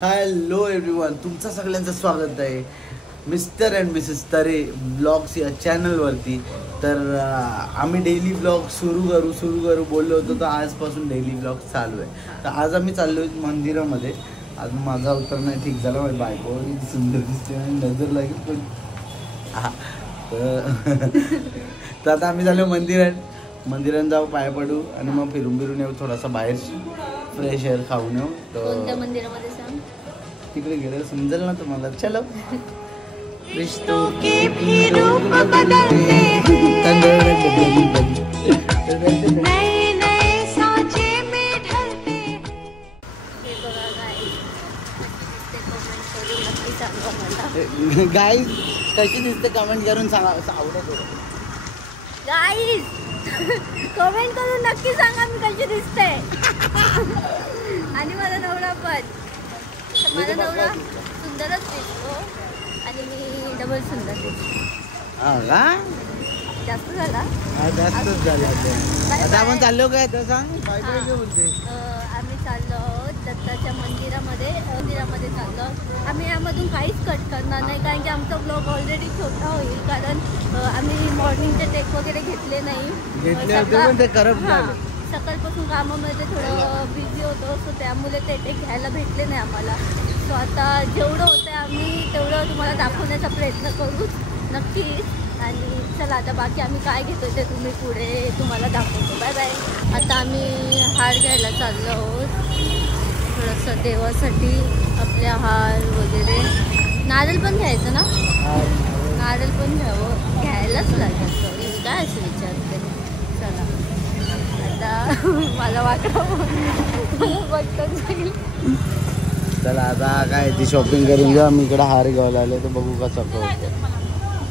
Hello everyone, तुमचं सगळ्यांचं स्वागत आहे mister and Mrs Tare blogs या चॅनलवरती. तर आम्ही डेली ब्लॉग सुरू करू बोललो होतो, तर आजपासून डेली ब्लॉग चालू आहे. तर आज आम्ही चाललो आहे मंदिरामध्ये. आज माझा उत्तर नाही ठीक झाला, माझी बायको सुंदर दिसते आणि नजर लागेल पण तर आता आम्ही चाललो मंदिरात जाऊ, पाय पडू आणि मग फिरून येऊ, थोडासा बाहेर फ्रेश एअर खाऊन येऊ. कोणत्या मंदिरामध्ये सांग? तिकडे गेलं समजेल ना तुम्हाला. चलो. रिश्तों के भी रूप बदलते नए नए सांचे में ढलते. हे बघा गाईज कशी दिसते कमेंट करून सांगा. आवडत गाईज कमेंट करून नक्की सांगा मी कशी दिसते. आणि माझा नवरा पण. माझा नवरा सुंदरच दिसतो आणि मी डबल सुंदर दिसतो. जास्त झाला. जास्तच झाला. आता आपण चाललो काय तर सांग. बोलते आम्ही चाललो दत्ताच्या मंदिरामध्ये चाललो. आम्ही यामधून काहीच कट करणार नाही, कारण की आमचा ब्लॉग ऑलरेडी छोटा होईल. कारण आम्ही मॉर्निंगचे टेक वगैरे घेतले नाही. सकाळपासून कामामध्ये थोडं बिझी होतो, सो त्यामुळे ते टेक घ्यायला भेटले नाही आम्हाला. सो आता जेवढं होतं आम्ही तेवढं तुम्हाला दाखवण्याचा प्रयत्न करू नक्कीच. आणि चला आता बाकी आम्ही काय घेतो ते तुम्ही पुढे तुम्हाला दाखवतो. Bye bye. आता आम्ही हार घ्यायला चाललो आहोत, थोडंसं देवासाठी आपल्या हार वगैरे. नारळ पण घ्यायचं ना? नारळ पण घ्यायलाच लागेल. सॉरी काय असं विचारते. चला आता मला वाटतं बघतच जाईल. चला आता काय ती शॉपिंग करून घ्या. मी इकडे हार घ्यायला आले, तर बघू कसं होतं.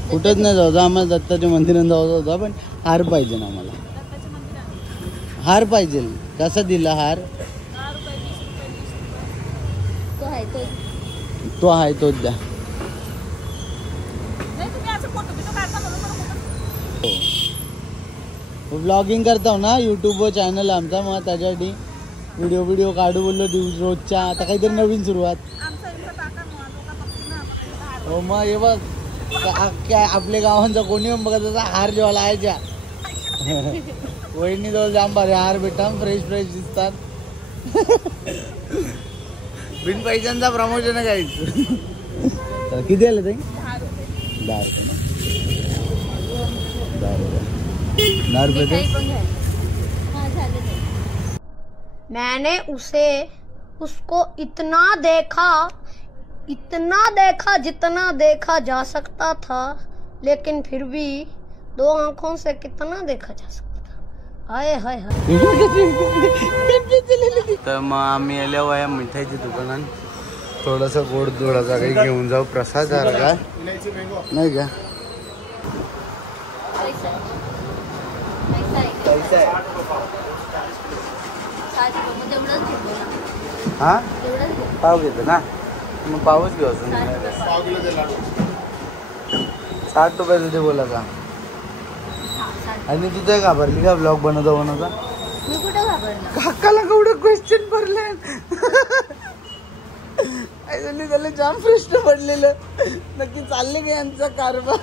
कुठंच नाही जाऊ, आम्हाला दत्ताच्या मंदिरात जायचं होतं, पण हार पाहिजे ना आम्हाला. हार पाहिजे. कसा दिला हार? तो आहे तोच द्या. ब्लॉगिंग करतो ना, यूट्यूबवर चॅनल आमचा, मग त्याच्यासाठी व्हिडिओ काढू बोललो रोजच्या. आता काहीतरी नवीन सुरुवात. हो मग हे बघ, काय आपल्या गावांचा कोणी पण बघा त्याचा हार जेव्हा लावायच्या. वहिनी जवळ जाम भारी हार भेटा, फ्रेश दिसतात. बिन पैशांचा प्रमोशन आहे काहीच. किती आलं ते? 10 रुपये. मैंने उसको इतना देखा जितना देखा जा सकता था, लेकिन फिर भी 2 आंखों से कितना देखा जा सकता था. हाय हाय हाय. तर मग आम्ही आलो या मिठाईच्या दुकानात. थोडासा गोड थोडासा काही घेऊन जाऊ. प्रसाद झाला का नाही का? हा पाव घेतो ना, मग पावच घेऊ. 60 रुपये तुझे बोला का? आणि तुझं घाबरली का ब्लॉग बनवता? मी कुठं घाबरलं? काकाला केवढं क्वेश्चन भरले. त्याला जाम प्रश्न पडलेलं, नक्की चालले का यांचा कारभार.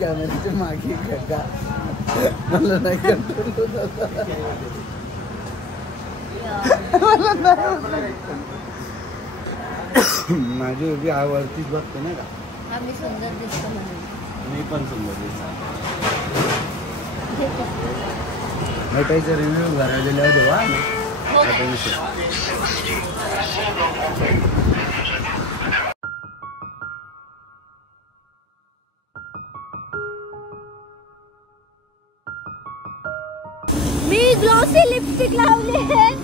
कॅमेऱ्याच्या मागे का मला नाही कंट्रोल माझी उभी आवडतीच बघते नाही का? आम्ही सुंदर दिसतो म्हणून. मी पण सुंदर दिसतो. मिठाईचा रिव्ह्यू करायला देवा. मी ग्लॉसी लिपस्टिक लावली आहे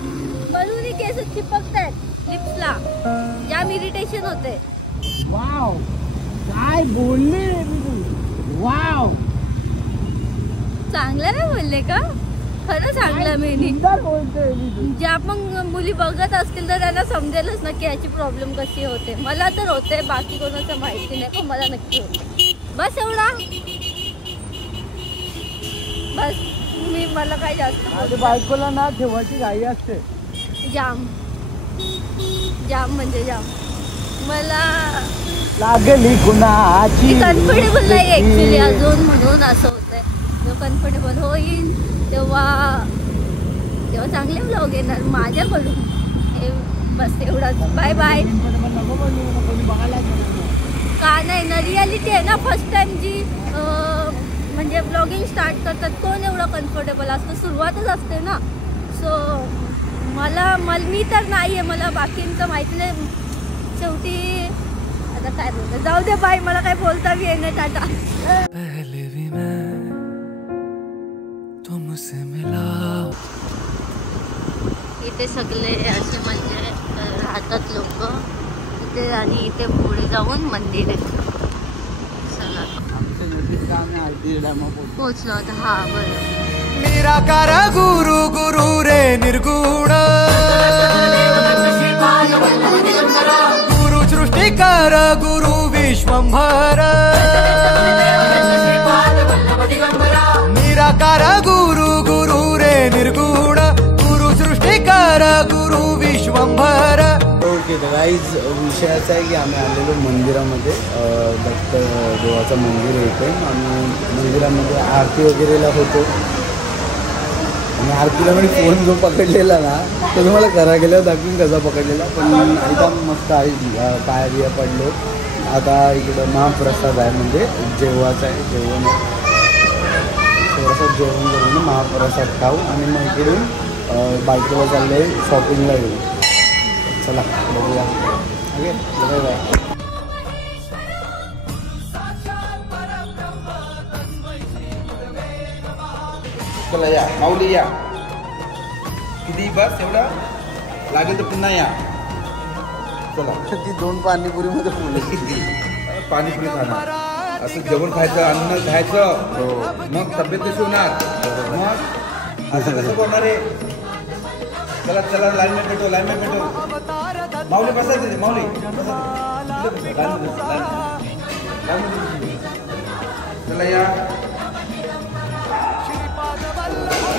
म्हणून केस चिपकतात लिप्सला, जाम इरिटेशन होते. वाव काय बोलले. वाव चांगलं नाही बोलले का? खरं सांगलं मी. ज्या पण मुली बघत असतील तर त्यांना समजेलच नक्की याची प्रॉब्लेम कशी होते. मला तर होते, बाकी कोणाचं माहिती नाही, पण मला नक्की होते. बस एवढा. बस मला काही जास्त माझ्या बायकोला ना ठेवायची घाई असते. जाम म्हणजे जाम. मला लागली कुणाची कम्फर्टेबल नाही ऍक्च्युली अजून, म्हणून असं होतंय. जेव्हा कम्फर्टेबल होईल तेव्हा चांगले ब्लॉग येणार माझ्याकडून. बस एवढाच. Bye bye. का नाही ना, रियालिटी आहे ना. फर्स्ट टाइम जी म्हणजे ब्लॉगिंग स्टार्ट करतात कोण एवढं कम्फर्टेबल असतं, सुरुवातच असते ना. सो मी तर नाही आहे, मला बाकींचं माहिती नाही. शेवटी आता काय बोलतं, जाऊ दे बाय. मला काय बोलता बी येणे. टाटा. पहले भी मैं तुमसे मिला. इथे सगळे असे म्हणजे राहतात लोक इथे, आणि इथे पुढे जाऊन मंदिर आहे. चला पोचलो आता. हा बरं. निराकार गुरु गुरु रे निर्गुण, गुरु सृष्टिकार गुरु विश्वंभर. निराकार गुरु गुरु रे निर्गुण, गुरु सृष्टिकार गुरु विश्वंभर. ओके तर गाईज विषय असा आहे की आम्ही आलेलो मंदिरामध्ये. दत्त देवाचं मंदिर येते आणि मंदिरामध्ये आरती वगैरेला होतो. आणि आरतीला मी फोन जो पकडलेला ना तो तुम्हाला करा गेल्यावर दाखवून कसा पकडलेला, पण एकदम मस्त आहे. पाया बिया पडलो. आता इकडं महाप्रसाद आहे, म्हणजे जेवायचं आहे. जेवण थोडंसं जेवण करून महाप्रसाद खाऊ आणि मग इकडून बायकोला चाललं आहे शॉपिंगला येऊ. चला बघूया. Okay bye bye. चला या माऊली या. किती बस एवढा लागेल तर पुन्हा या. चला ती 2 पाणीपुरीमध्ये फुले. पाणीपुरी खाणार, असं जेवण खायचं, अन्न खायचं, मग तब्येत कशी होणार, मग असं कसं होणार आहे. चला चला लाईन में भेटो, लाईन में भेटो. माऊली बसा तिथे, माऊली चला या.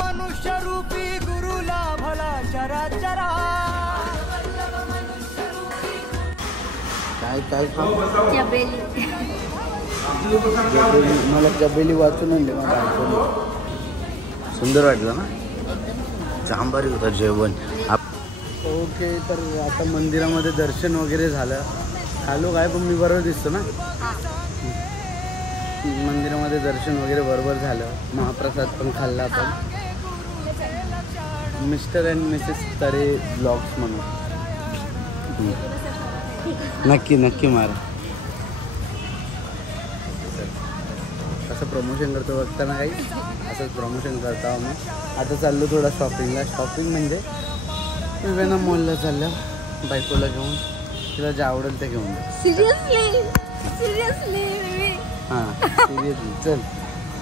मनुष्य रूपी गुरुला भला चरा चरा. काय चबेली. मला चबेली वाचून आणले मला बायकोने. सुंदर वाटलं ना, जांभारी होतं जेवण. ओके तर आता मंदिरामध्ये दर्शन वगैरे झालं. खालो काय पण मी बरोबर दिसतो ना. मंदिरामध्ये दर्शन वगैरे बरोबर झालं. महाप्रसाद पण खाल्ला आपण. Mister and Mrs Tare blogs म्हणून. नक्की मारा. असं प्रमोशन करतो बघताना काही असंच प्रमोशन करतो आम्ही. आता चाललो थोडा शॉपिंगला. शॉपिंग म्हणजे विवेना मॉलला चाललं बायकोला घेऊन. तिला जे आवडेल ते घेऊन. सिरियसली हां सिरियसली. चल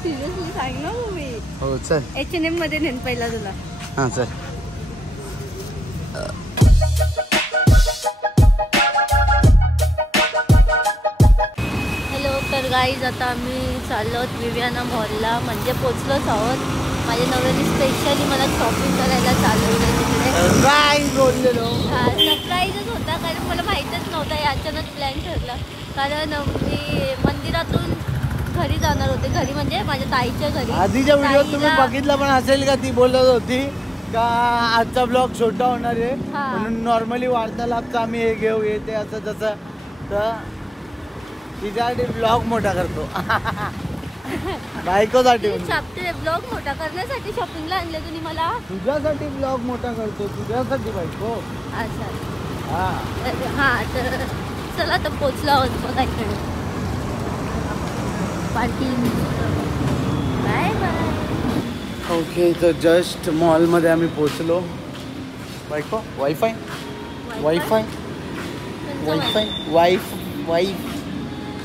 सिरियसली सांग ना मी. हो चल. H&M मध्ये नेन पहिला तुला. हां चल. हॅलो. तर गाईज आता आम्ही चाललो आहोत विवियाना मॉलला, म्हणजे पोचलोच आहोत. माझ्या नवऱ्याने स्पेशली मला शॉपिंग करायला चालवलं तिकडे. काय बोललेलो. हा सरप्राईजच होता, कारण मला माहीतच नव्हता. अचानक प्लॅन ठरला, कारण मी मंदिरातून घरी जाणार होते. घरी म्हणजे माझ्या ताईच्या घरी. आधीच्या व्हिडिओ तुम्ही बघितला पण असेल का, ती बोलत होती का आजचा ब्लॉग छोटा होणार आहे म्हणून नॉर्मली वार्तालापचा आम्ही हे घेऊ येते असं तसं. तर तिच्यासाठी ब्लॉग मोठा करतो. बायकोसाठी ब्लॉग मोठा करण्यासाठी शॉपिंगला आणले तुम्ही मला. तुझ्यासाठी ब्लॉग मोठा करतो, तुझ्यासाठी बायको. अच्छा. हा तर चला आता पोचलो आहोत बघा इकडे पार्किंग. Bye bye. ओके तर जस्ट मॉलमध्ये आम्ही पोचलो. बायको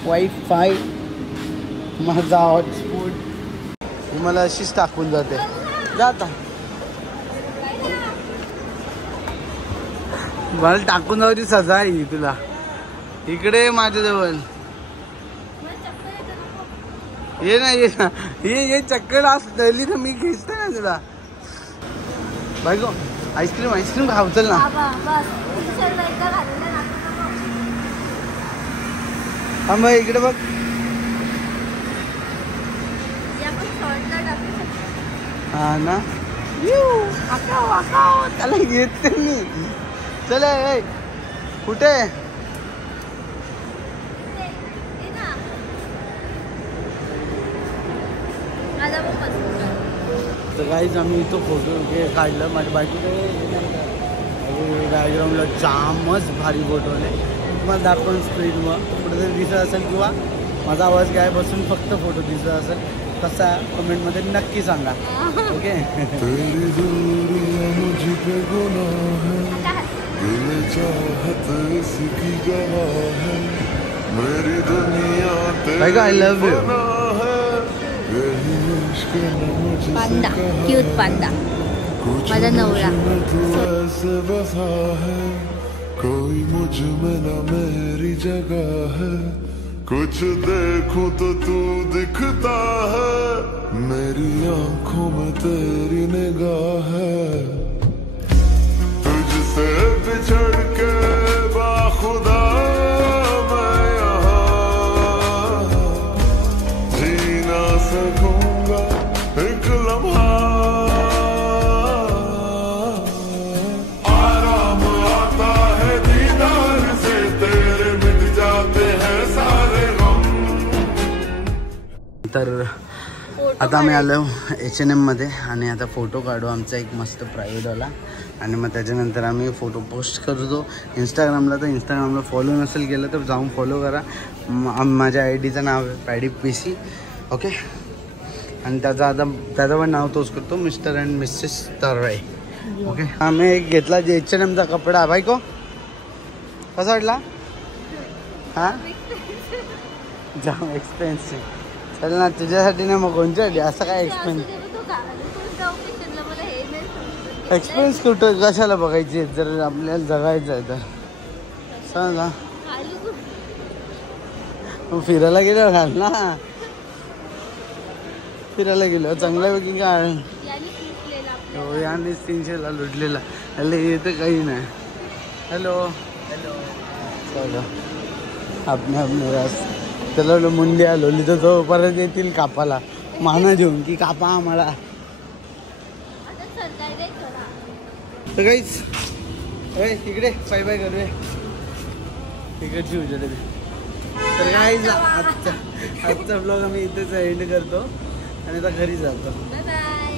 वायफाय माझा हॉटस्पॉट मला अशीच टाकून जाते. जाता मला टाकून जाऊ ती सजा आहे तुला. इकडे माझ्याजवळ ये ना ये चक्कर आज दली तर मी खेचते ना तुला बायको आईस्क्रीम खाऊ चल ना हा मग इकडे बघ हा ना त्याला येते मी चल कुठे तर काहीच आम्ही इथं फोटो काढलं माझ्या बायकोकडे डायग्रामला जामच भारी फोटो आहे तुम्हाला दाखवून स्क्रीनवर कुठेतरी दिसत असेल किंवा माझा आवाज काय बसून फक्त फोटो दिसत असेल कसा कमेंटमध्ये नक्की सांगा okay I love you Panda cute panda माझा नवरा कोई मुझ में ना मेरी जगह है कुछ देखूं तो तू दिखता है मेरी आंखों में तेरी निगाह है तुझसे बिछड़ के बाखुदा मैं यहाँ जी ना सकूंगा एक लम्हा आराम आता है दीदार से तेरे मिट जाते हैं सारे गम तर आता आम्ही आलो H&M मध्ये आणि आता फोटो काढू आमचा एक मस्त प्रायव्हेटवाला आणि मग त्याच्यानंतर आम्ही फोटो पोस्ट करतो इंस्टाग्रामला तर इंस्टाग्रामला फॉलो नसेल केलं तर जाऊन फॉलो करा माझ्या ID चं नाव आहे पॅडी PC ओके आणि त्याचं पण नाव तोच करतो मिस्टर अँड मिसेस तर्रे ओके आम्ही एक घेतला जे H&Mचा कपडा बायको कसा वाटला हां जाम एक्सपेन्सिव्ह चल ना तुझ्यासाठी नाही मग कोणत्यासाठी असं काय एक्सपेन्स कुठं कशाला बघायची जर आपल्याला जगायचं आहे तर सांगा फिरायला गेलो घाल ना फिरायला गेलो चांगल्यापैकी काय हो यानेच 300ला लुटलेला अरे येतं काही नाही हॅलो चला आपने रास त्याला मुंडी आलो तर तो परत येतील कापाला माना घेऊन की कापा आम्हाला तर काहीच इकडे बाय बाय करूया तिकडची उजेड तर काहीच आजचा ब्लॉग आम्ही इथेच एंड करतो आणि आता घरी जातो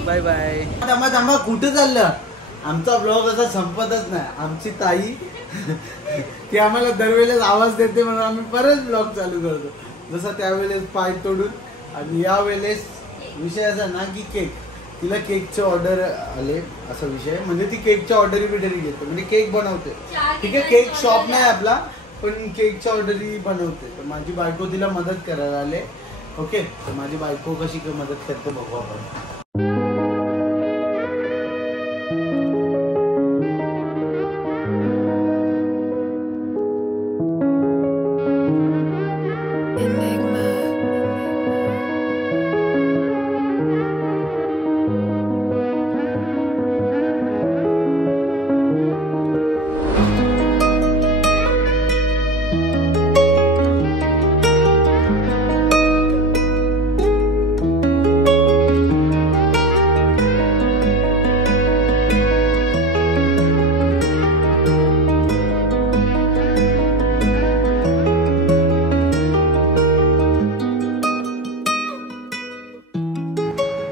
बाय बाय थांबा कुठं चाललं आमचा ब्लॉग असा संपतच नाही आमची ताई ती आम्हाला दरवेळेस आवाज देते म्हणून आम्ही परत ब्लॉग चालू करतो जसं त्यावेळेस पाय तोडून आणि यावेळेस विषय असा ना की केक तिला केकचे ऑर्डर आले असा विषय म्हणजे ती केकच्या ऑर्डरी बिडरी घेते म्हणजे केक बनवते ठीक आहे केक शॉप नाही आपला पण केकच्या ऑर्डरी बनवते तर माझी बायको तिला मदत करायला आले ओके तर माझी बायको कशी मदत करते बघू आपण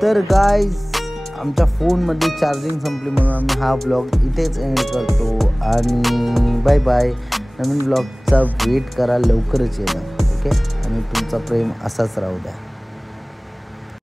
तर गाईज आमच्या फोनमध्ये चार्जिंग संपली म्हणून आम्ही हा ब्लॉग इथेच एंड करतो आणि बाय बाय नवीन ब्लॉगचा वेट करा लवकरच येणार ओके आणि तुमचा प्रेम असाच राहू द्या